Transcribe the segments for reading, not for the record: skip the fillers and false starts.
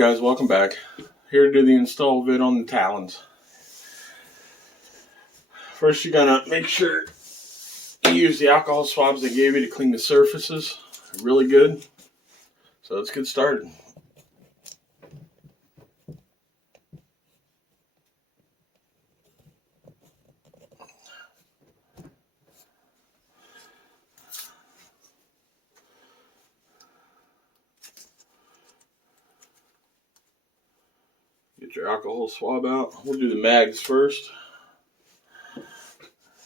guys, welcome back. Here to do the install vid on the talons. First you're gonna make sure you use the alcohol swabs they gave you to clean the surfaces. Really good. So let's get started. Get your alcohol swab out. We'll do the mags first. You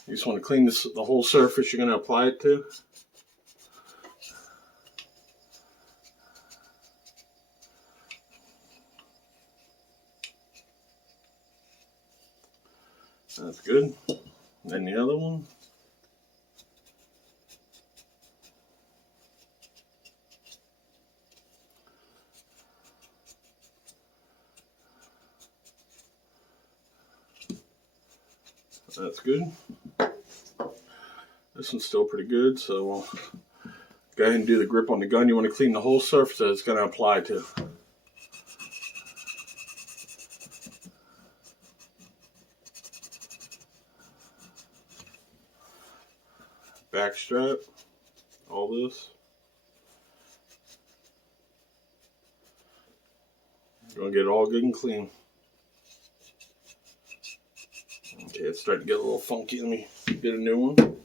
just want to clean the whole surface you're going to apply it to. That's good. Then the other one. That's good. This one's still pretty good, so we'll go ahead and do the grip on the gun. You want to clean the whole surface that it's going to apply to. Back strap, all this. You're going to get it all good and clean. Okay, it's starting to get a little funky. Let me get a new one.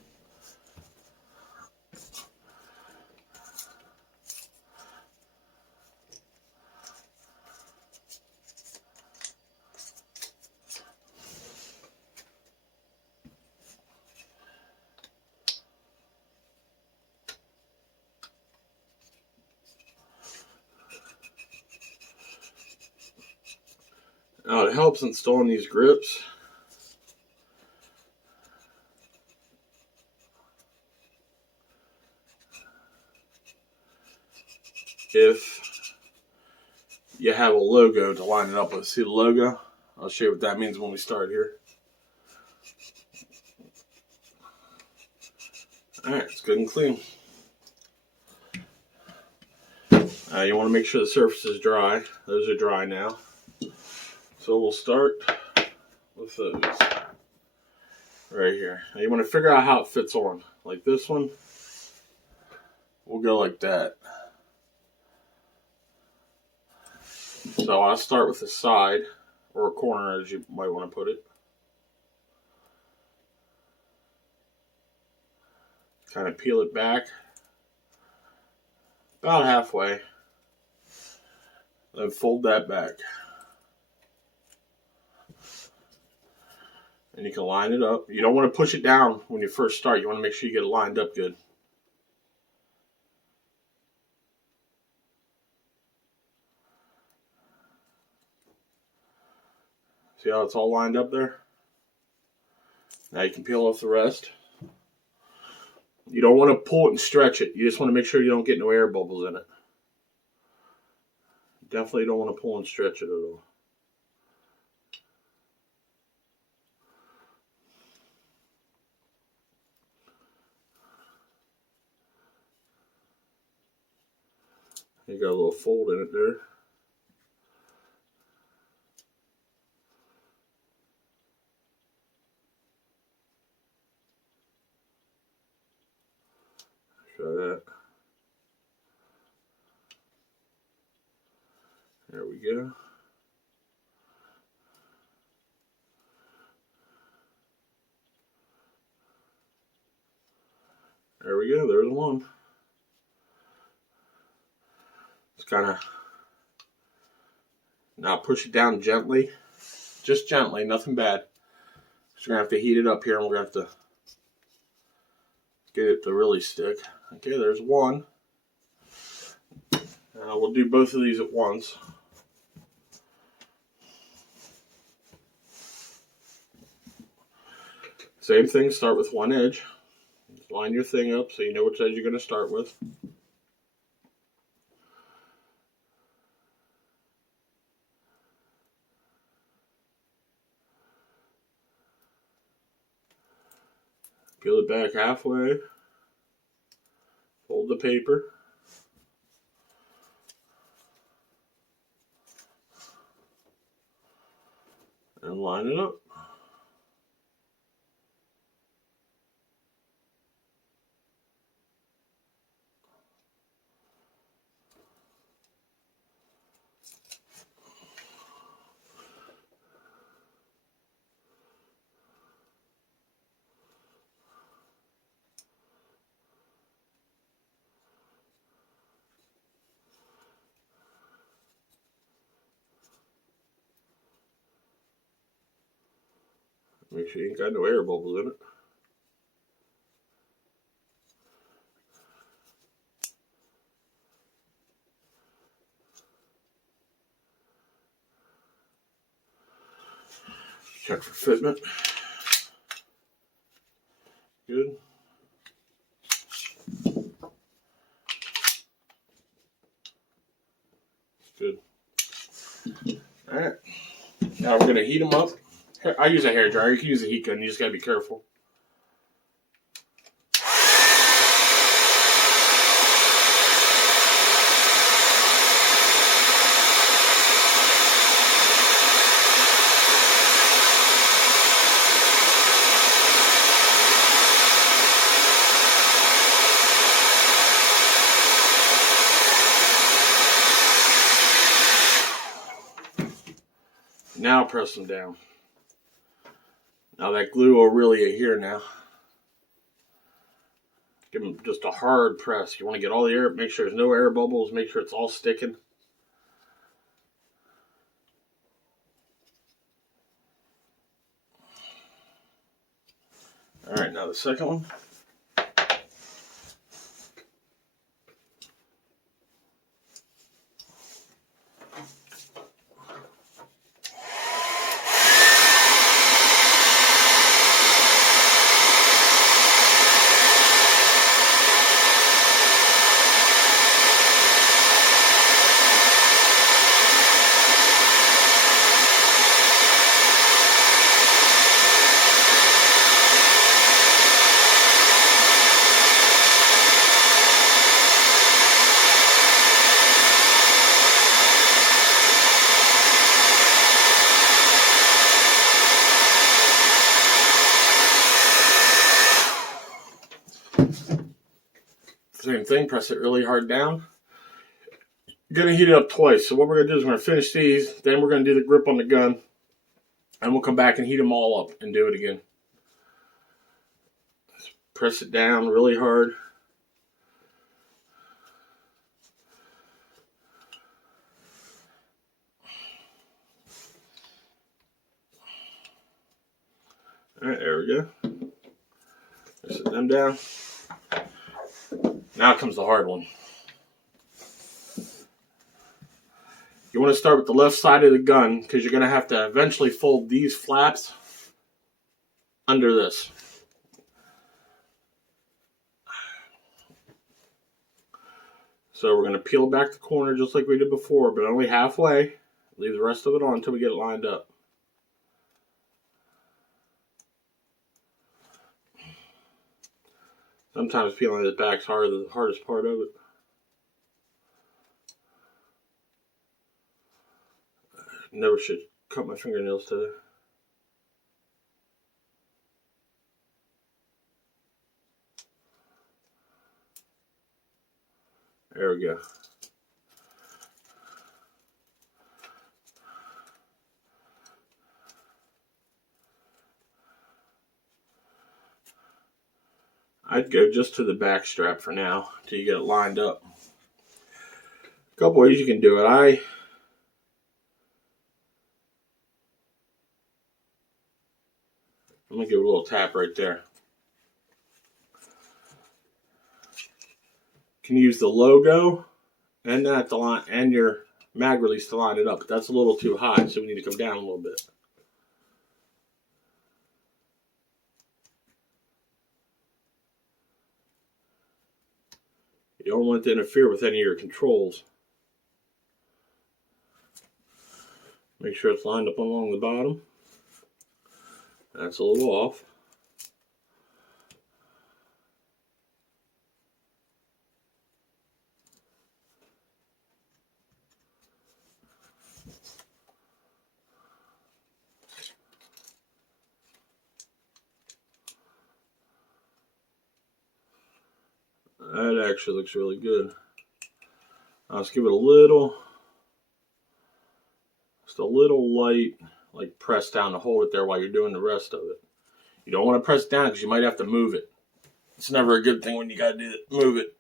Now it helps installing these grips. If you have a logo to line it up with. See the logo? I'll show you what that means when we start here. Alright, it's good and clean. You want to make sure the surface is dry. Those are dry now. So we'll start with those right here. Now you want to figure out how it fits on. Like this one, we'll go like that. So I'll start with the side, or a corner as you might want to put it. Kind of peel it back about halfway. Then fold that back. And you can line it up. You don't want to push it down when you first start. You want to make sure you get it lined up good. See how it's all lined up there? Now you can peel off the rest. You don't want to pull it and stretch it. You just want to make sure you don't get no air bubbles in it. Definitely don't want to pull and stretch it at all. You got a little fold in it there. Try that. There we go. There we go. There's one. Just kind of now push it down gently. Just gently, nothing bad. Just going to have to heat it up here and we're going to have to get it to really stick. Okay, there's one. We'll do both of these at once. Same thing, start with one edge. Just line your thing up so you know which edge you're going to start with. Peel it back halfway. Fold the paper. and line it up. Make sure you ain't got no air bubbles in it. Check for fitment. Good. Good. Alright. Now we're going to heat them up. I use a hair dryer. You can use a heat gun. You just got to be careful. Now press them down. Now that glue will really adhere now. Give them just a hard press. You want to get all the air, make sure there's no air bubbles, make sure it's all sticking. Alright, now the second one. Same thing, press it really hard down. You're going to heat it up twice. So what we're going to do is we're going to finish these, then we're going to do the grip on the gun, and we'll come back and heat them all up and do it again. Just press it down really hard. Alright, there we go. Set them down. Now comes the hard one. You want to start with the left side of the gun because you're going to have to eventually fold these flaps under this. So we're going to peel back the corner just like we did before, but only halfway. Leave the rest of it on until we get it lined up. Sometimes peeling it back is the hardest part of it. Never should cut my fingernails today. There we go. I'd go just to the back strap for now until you get it lined up. A couple ways you can do it. I'm going to give it a little tap right there. You can use the logo and that to line, and your mag release to line it up, but that's a little too high, so we need to come down a little bit. You don't want it to interfere with any of your controls. Make sure it's lined up along the bottom. That's a little off. That actually looks really good. Let's give it just a little light, like press down to hold it there while you're doing the rest of it. You don't want to press down because you might have to move it. It's never a good thing when you got to move it.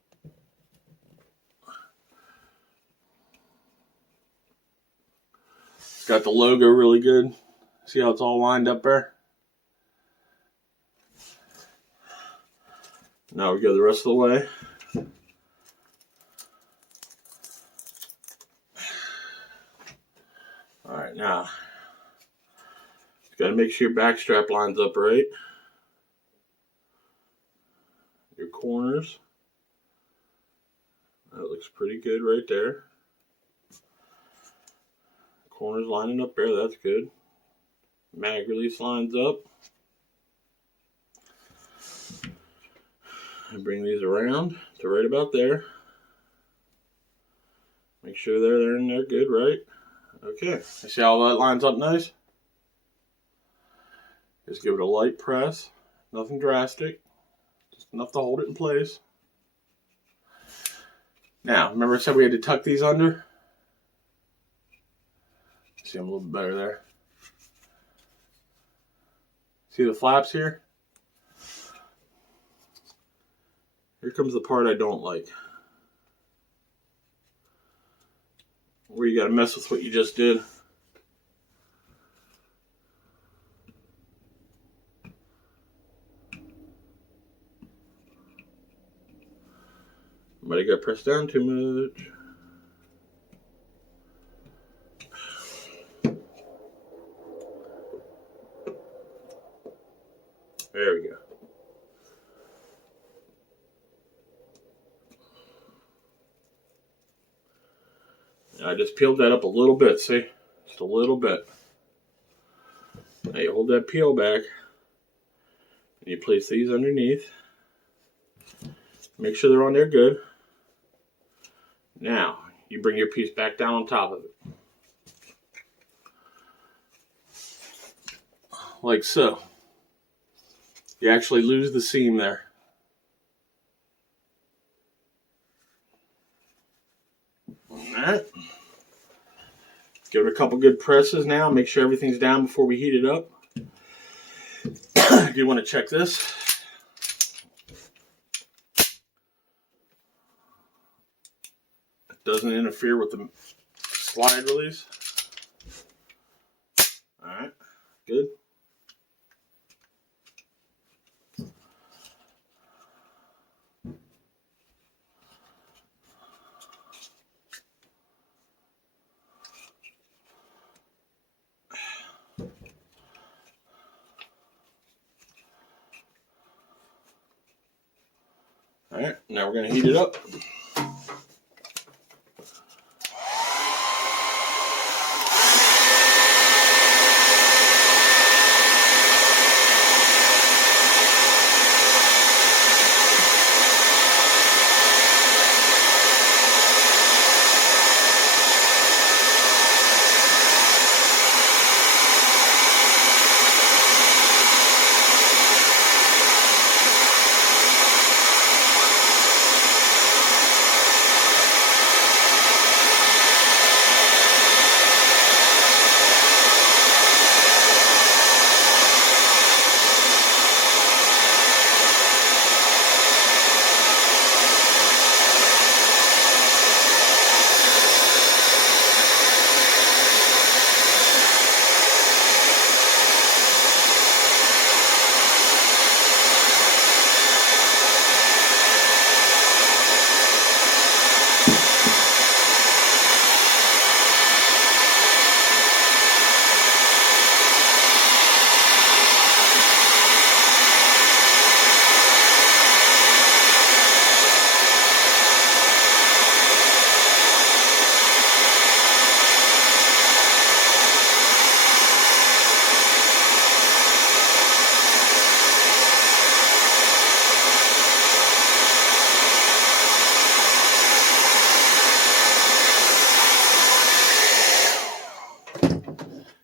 It's got the logo really good. See how it's all lined up there? Now we go the rest of the way. Alright, now you got to make sure your back strap lines up right. Your corners. That looks pretty good right there. Corners lining up there, that's good. Mag release lines up. And bring these around to right about there. Make sure they're in there good, right? Okay, you see how that lines up nice? Just give it a light press, nothing drastic, just enough to hold it in place. Now, remember I said we had to tuck these under? See them a little bit better there. See the flaps here? Here comes the part I don't like. Where you gotta mess with what you just did. Might have got pressed down too much. There we go. I just peeled that up a little bit, see? Just a little bit. Now you hold that peel back, and you place these underneath. Make sure they're on there good. Now, you bring your piece back down on top of it. Like so. You actually lose the seam there. Alright. Give it a couple good presses now. Make sure everything's down before we heat it up. You want to check this. It doesn't interfere with the slide release. Alright, good. Alright, now we're going to heat it up.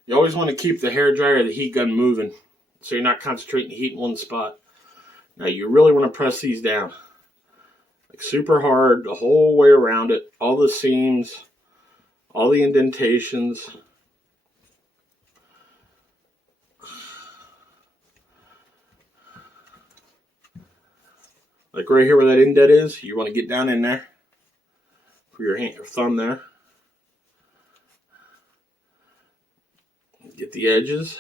You always want to keep the hairdryer or the heat gun moving so you're not concentrating heat in one spot. Now you really want to press these down. Like super hard the whole way around it. All the seams, all the indentations. Like right here where that indent is, you want to get down in there. For your hand, your thumb there. Get the edges.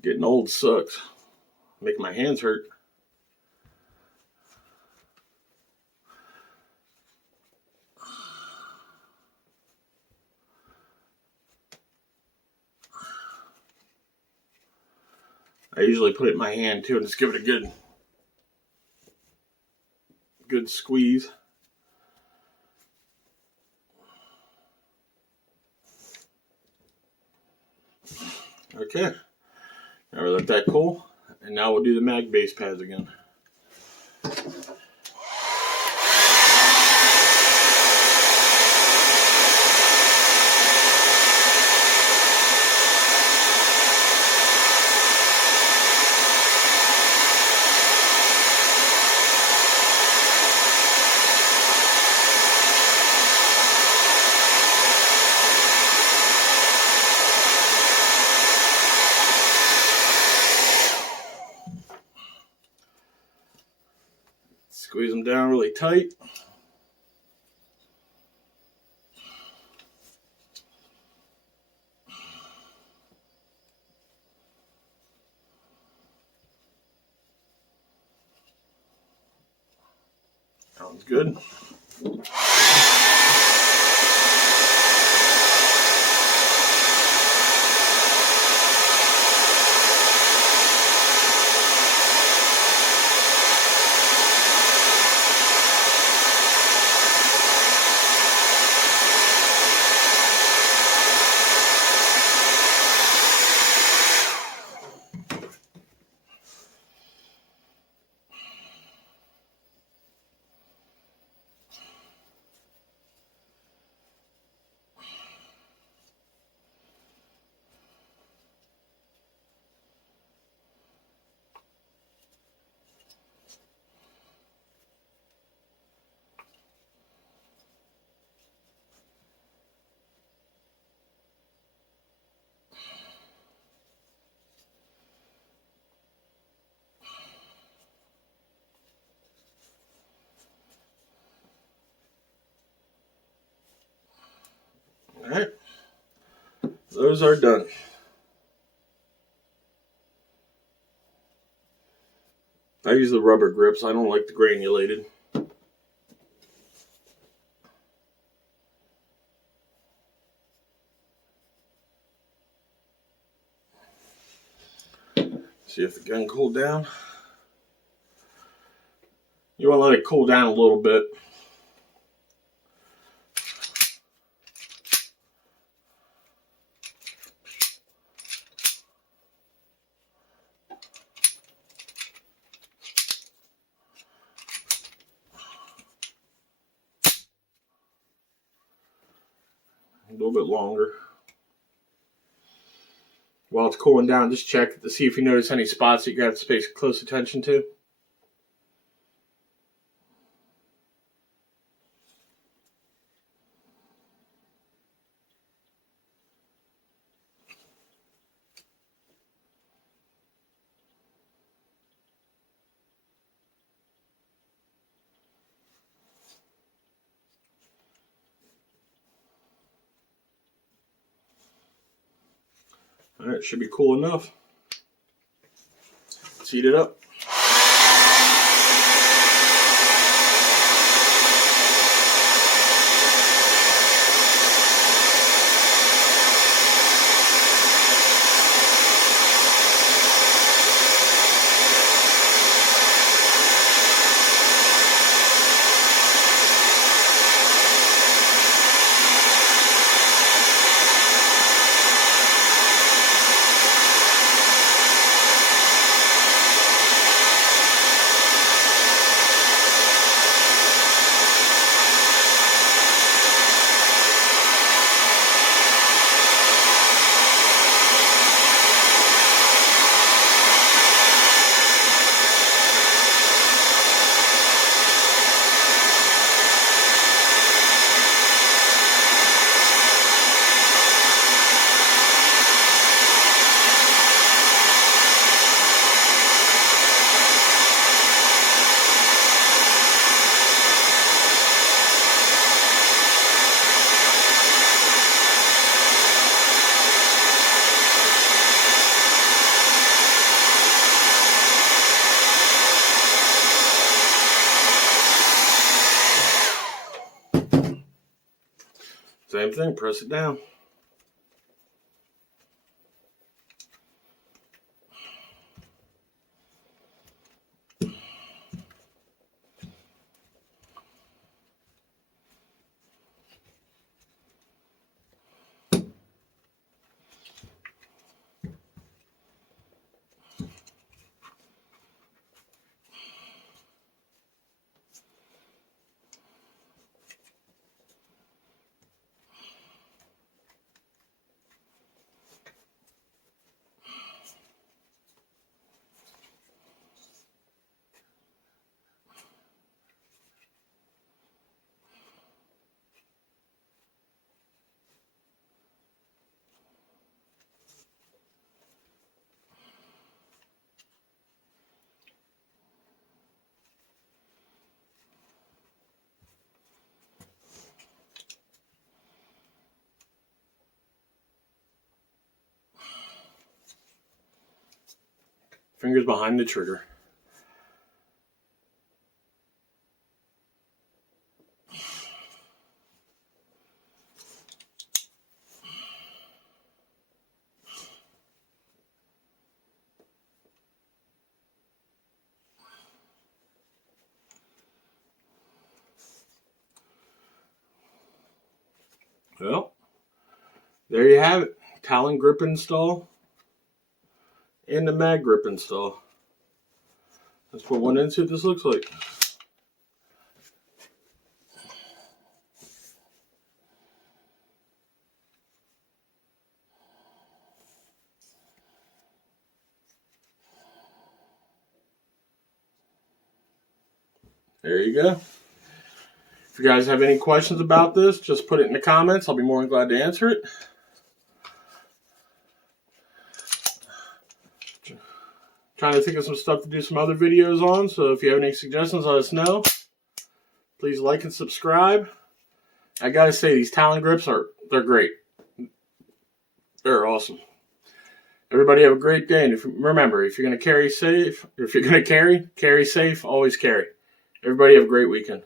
Getting old sucks. Making my hands hurt. I usually put it in my hand too and just give it a good squeeze. Okay. Now we let that cool. And now we'll do the mag base pads again. Squeeze them down really tight. Sounds good. Alright, those are done. I use the rubber grips, I don't like the granulated. See if the gun cooled down. You want to let it cool down a little bit. A little bit longer. While it's cooling down, just check to see if you notice any spots that you got to pay close attention to. Alright, should be cool enough. Let's heat it up. Same thing, press it down. Fingers behind the trigger. Well, there you have it. Talon grip install and the mag grip install. Let's put one in and see what this looks like. There you go. If you guys have any questions about this, just put it in the comments. I'll be more than glad to answer it. Trying to think of some stuff to do some other videos on, so if you have any suggestions, let us know. Please like and subscribe. I gotta say, these Talon grips they're great. They're awesome. Everybody have a great day, and remember, if you're gonna carry safe, always carry. Everybody have a great weekend.